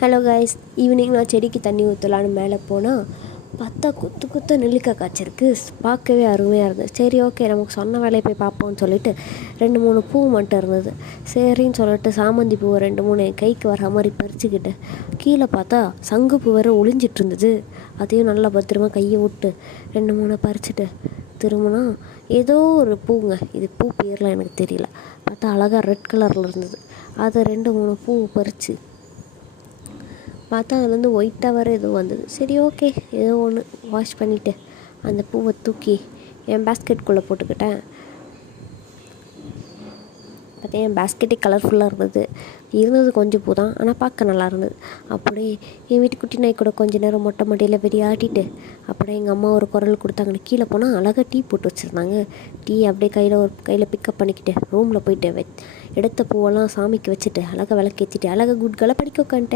Hello guys, evening நான் செடிக்கு தண்ணி ஊற்றலான்னு மேலே போனால் பார்த்தா குத்து நெல்லிக்காய் காய்ச்சிருக்கு. பார்க்கவே அருமையாக இருந்தது. சரி, ஓகே, நமக்கு சொன்ன வேலையை போய் பார்ப்போம்னு சொல்லிட்டு 2-3 பூ மட்டும் இருந்தது. சரின்னு சொல்லிட்டு சாமந்தி பூவை 2-3 என் கைக்கு வர மாதிரி பறிச்சுக்கிட்டு கீழே பார்த்தா சங்கு பூ வேறு ஒளிஞ்சிட்டு இருந்தது. அதையும் நல்லா பத்திரமா கையை விட்டு 2-3 பறிச்சுட்டு திரும்பினா ஏதோ ஒரு பூங்க, இது பூ பேர்லாம் எனக்கு தெரியல, பார்த்தா அழகாக ரெட் கலரில் இருந்தது. அதை 2-3 பூ பறித்து பார்த்தா அதுலேருந்து ஒயிட்டாக வேறு ஏதோ வந்தது. சரி, ஓகே, ஏதோ ஒன்று வாஷ் பண்ணிவிட்டு அந்த பூவை தூக்கி என் பேஸ்கெட்குள்ளே போட்டுக்கிட்டேன். பார்த்தா என் பேஸ்கெட்டே கலர்ஃபுல்லாக இருந்தது கொஞ்சம் பூ தான், ஆனால் பார்க்க நல்லா இருந்தது. அப்படியே என் வீட்டு குட்டி நாய் கூட கொஞ்சம் நேரம் மொட்டை மாட்டியில் ஆட்டிட்டு அப்படியே எங்கள் அம்மா ஒரு குரல் கொடுத்தாங்கன்னு கீழே போனால் அழகாக டீ போட்டு வச்சுருந்தாங்க. டீ அப்படியே கையில் பிக்கப் பண்ணிக்கிட்டு ரூமில் போயிட்டு எடுத்த பூவெல்லாம் சாமிக்கு வச்சுட்டு அழகாக விளக்கேற்றிட்டு அழகாக குட் கேர்ளாக படிக்க உட்காந்துட்டேன்.